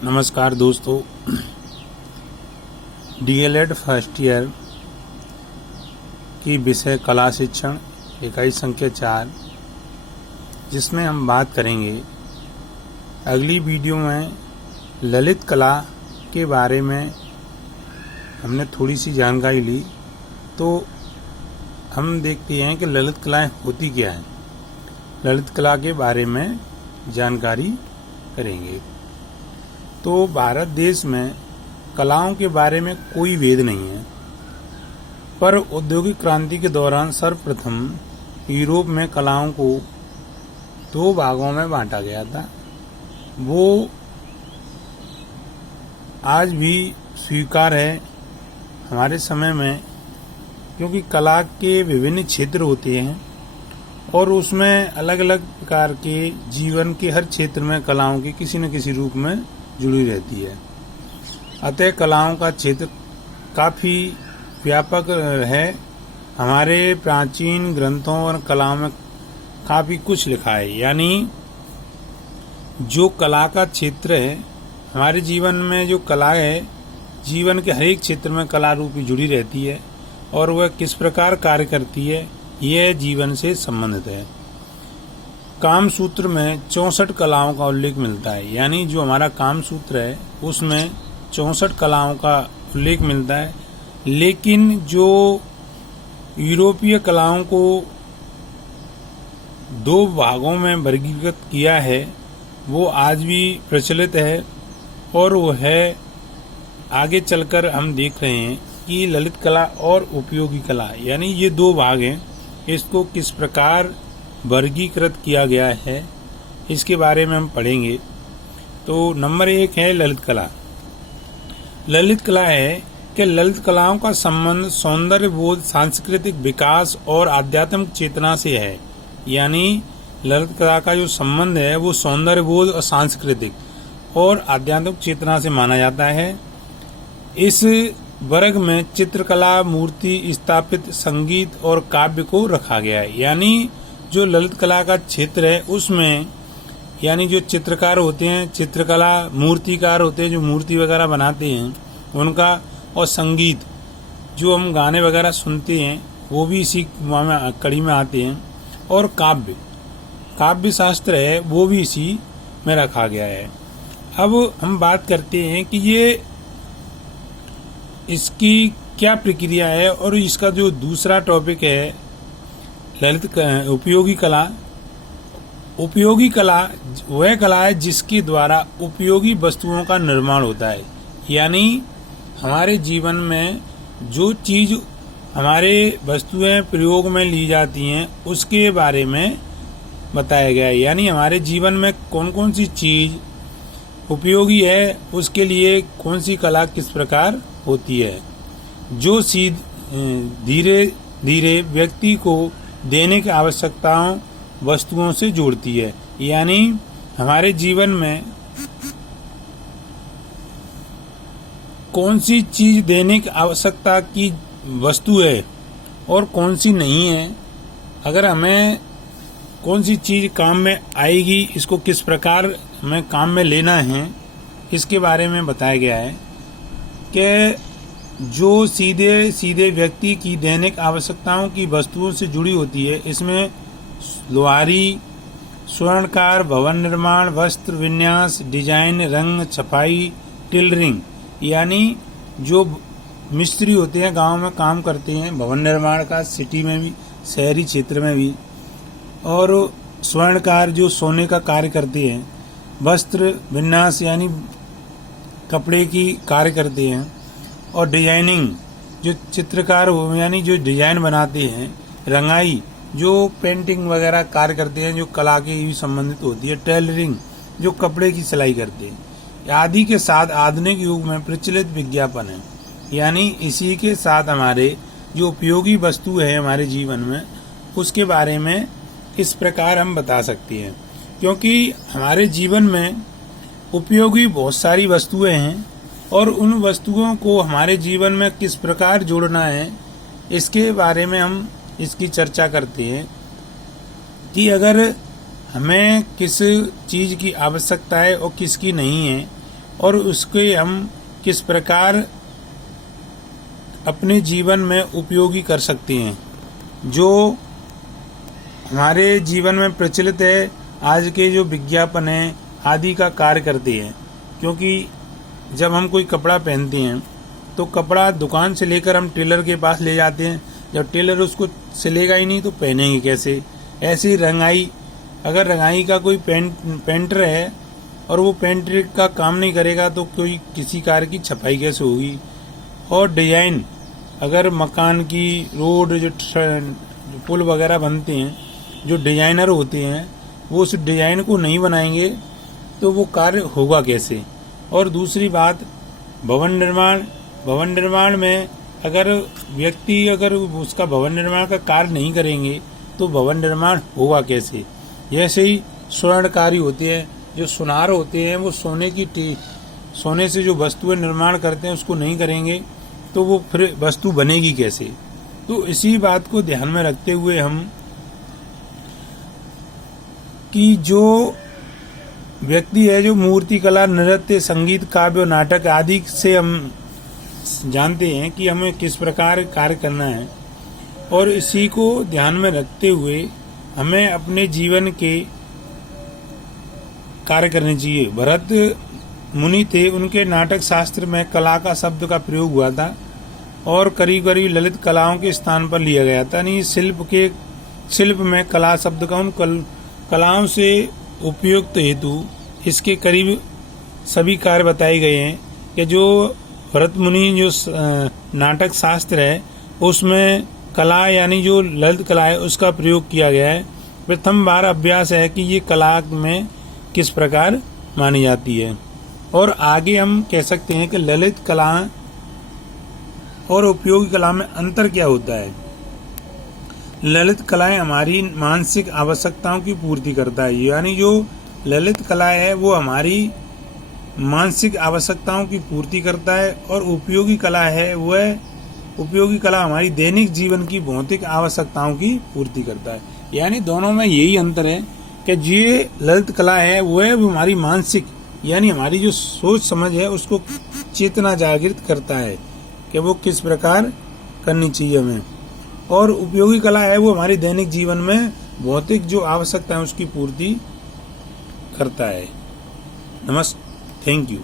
नमस्कार दोस्तों, DElEd first year की विषय कला शिक्षण इकाई संख्या 4, जिसमें हम बात करेंगे अगली वीडियो में ललित कला के बारे में। हमने थोड़ी सी जानकारी ली, तो हम देखते हैं कि ललित कलाएं होती क्या हैं। ललित कला के बारे में जानकारी करेंगे। तो भारत देश में कलाओं के बारे में कोई भेद नहीं है, पर औद्योगिक क्रांति के दौरान सर्वप्रथम यूरोप में कलाओं को 2 भागों में बांटा गया था। वो आज भी स्वीकार है हमारे समय में, क्योंकि कला के विभिन्न क्षेत्र होते हैं और उसमें अलग अलग प्रकार के जीवन के हर क्षेत्र में कलाओं की किसी न किसी रूप में जुड़ी रहती है। अतः कलाओं का क्षेत्र काफी व्यापक है। हमारे प्राचीन ग्रंथों और कलाओं में काफी कुछ लिखा है, यानी जो कला का क्षेत्र है, हमारे जीवन में जो कला है, जीवन के हर एक क्षेत्र में कला रूपी जुड़ी रहती है और वह किस प्रकार कार्य करती है, यह जीवन से संबंधित है। काम सूत्र में 64 कलाओं का उल्लेख मिलता है, यानी जो हमारा काम सूत्र है उसमें 64 कलाओं का उल्लेख मिलता है। लेकिन जो यूरोपीय कलाओं को 2 भागों में वर्गीकृत किया है, वो आज भी प्रचलित है और वो है, आगे चलकर हम देख रहे हैं कि ललित कला और उपयोगी कला, यानी ये 2 भाग हैं। इसको किस प्रकार वर्गीकृत किया गया है, इसके बारे में हम पढ़ेंगे। तो नंबर 1 है ललित कला। ललित कला है कि ललित कलाओं का संबंध सौंदर्य बोध, सांस्कृतिक विकास और आध्यात्मिक चेतना से है। यानी ललित कला का जो संबंध है वो सौंदर्य बोध और सांस्कृतिक और आध्यात्मिक चेतना से माना जाता है। इस वर्ग में चित्रकला, मूर्ति स्थापित, संगीत और काव्य को रखा गया है। यानी जो ललित कला का क्षेत्र है उसमें, यानी जो चित्रकार होते हैं, चित्रकला, मूर्तिकार होते हैं जो मूर्ति वगैरह बनाते हैं उनका, और संगीत जो हम गाने वगैरह सुनते हैं वो भी इसी कड़ी में आते हैं, और काव्य शास्त्र है वो भी इसी में रखा गया है। अब हम बात करते हैं कि ये इसकी क्या प्रक्रिया है, और इसका जो दूसरा टॉपिक है ललित उपयोगी कला। उपयोगी कला वह कला है जिसके द्वारा उपयोगी वस्तुओं का निर्माण होता है। यानी हमारे जीवन में जो चीज हमारे वस्तुएं प्रयोग में ली जाती हैं उसके बारे में बताया गया है। यानी हमारे जीवन में कौन कौन सी चीज उपयोगी है, उसके लिए कौन सी कला किस प्रकार होती है, जो धीरे धीरे व्यक्ति को देने की आवश्यकताओं वस्तुओं से जोड़ती है। यानी हमारे जीवन में कौन सी चीज देने की आवश्यकता की वस्तु है और कौन सी नहीं है, अगर हमें कौन सी चीज काम में आएगी, इसको किस प्रकार हमें काम में लेना है, इसके बारे में बताया गया है कि जो सीधे व्यक्ति की दैनिक आवश्यकताओं की वस्तुओं से जुड़ी होती है। इसमें लोहारी, स्वर्णकार, भवन निर्माण, वस्त्र विन्यास, डिजाइन, रंग, छपाई, टेलरिंग, यानी जो मिस्त्री होते हैं गांव में काम करते हैं भवन निर्माण का, सिटी में भी, शहरी क्षेत्र में भी, और स्वर्णकार जो सोने का कार्य करते हैं, वस्त्र विन्यास यानी कपड़े की कार्य करते हैं, और डिजाइनिंग जो चित्रकार हो, यानी जो डिजाइन बनाते हैं, रंगाई जो पेंटिंग वगैरह कार्य करते हैं जो कला के भी संबंधित होती है, टेलरिंग जो कपड़े की सिलाई करते हैं, आदि के साथ आधुनिक युग में प्रचलित विज्ञापन है। यानी इसी के साथ हमारे जो उपयोगी वस्तु है हमारे जीवन में, उसके बारे में इस प्रकार हम बता सकते हैं, क्योंकि हमारे जीवन में उपयोगी बहुत सारी वस्तुएं हैं और उन वस्तुओं को हमारे जीवन में किस प्रकार जोड़ना है, इसके बारे में हम इसकी चर्चा करते हैं कि अगर हमें किस चीज़ की आवश्यकता है और किसकी नहीं है, और उसके हम किस प्रकार अपने जीवन में उपयोगी कर सकते हैं, जो हमारे जीवन में प्रचलित है। आज के जो विज्ञापन है आदि का कार्य करते हैं, क्योंकि जब हम कोई कपड़ा पहनते हैं तो कपड़ा दुकान से लेकर हम टेलर के पास ले जाते हैं। जब टेलर उसको सिलेगा ही नहीं तो पहनेंगे कैसे। ऐसी रंगाई, अगर रंगाई का कोई पेंटर है और वो पेंटर का काम नहीं करेगा तो कोई किसी कार की छपाई कैसे होगी। और डिजाइन, अगर मकान की, रोड, जो पुल वगैरह बनते हैं, जो डिजाइनर होते हैं वो उस डिजाइन को नहीं बनाएंगे तो वो कार्य होगा कैसे। और दूसरी बात, भवन निर्माण में अगर व्यक्ति उसका भवन निर्माण का कार्य नहीं करेंगे तो भवन निर्माण होगा कैसे। जैसे ही स्वर्णकारी होते हैं, जो सुनार होते हैं, वो सोने से जो वस्तुएं निर्माण करते हैं उसको नहीं करेंगे तो वो फिर वस्तु बनेगी कैसे। तो इसी बात को ध्यान में रखते हुए हम कि जो व्यक्ति है जो मूर्ति कला, नृत्य, संगीत, काव्य, नाटक आदि से हम जानते हैं कि हमें किस प्रकार कार्य करना है, और इसी को ध्यान में रखते हुए हमें अपने जीवन के कार्य करने चाहिए। भरत मुनि थे, उनके नाटक शास्त्र में कला का शब्द का प्रयोग हुआ था और करीब करीब ललित कलाओं के स्थान पर लिया गया था। यानी शिल्प में कला शब्द का उन कलाओं से उपयुक्त हेतु इसके करीब सभी कार्य बताए गए हैं कि जो भरत मुनि जो नाटक शास्त्र है उसमें कला यानी जो ललित कला है उसका प्रयोग किया गया है। प्रथम बार अभ्यास है कि ये कला में किस प्रकार मानी जाती है। और आगे हम कह सकते हैं कि ललित कला और उपयोगी कला में अंतर क्या होता है। ललित कलाएं हमारी मानसिक आवश्यकताओं की पूर्ति करता है, यानी जो ललित कला है वो हमारी मानसिक आवश्यकताओं की पूर्ति करता है, और उपयोगी कला है उपयोगी कला हमारी दैनिक जीवन की भौतिक आवश्यकताओं की पूर्ति करता है। यानी दोनों में यही अंतर है कि ये ललित कला है वो हमारी मानसिक यानी हमारी जो सोच समझ है उसको चेतना जागृत करता है कि वो किस प्रकार करनी चाहिए हमें, और उपयोगी कला है वो हमारी दैनिक जीवन में भौतिक जो आवश्यकता है उसकी पूर्ति करता है। नमस्ते, थैंक यू।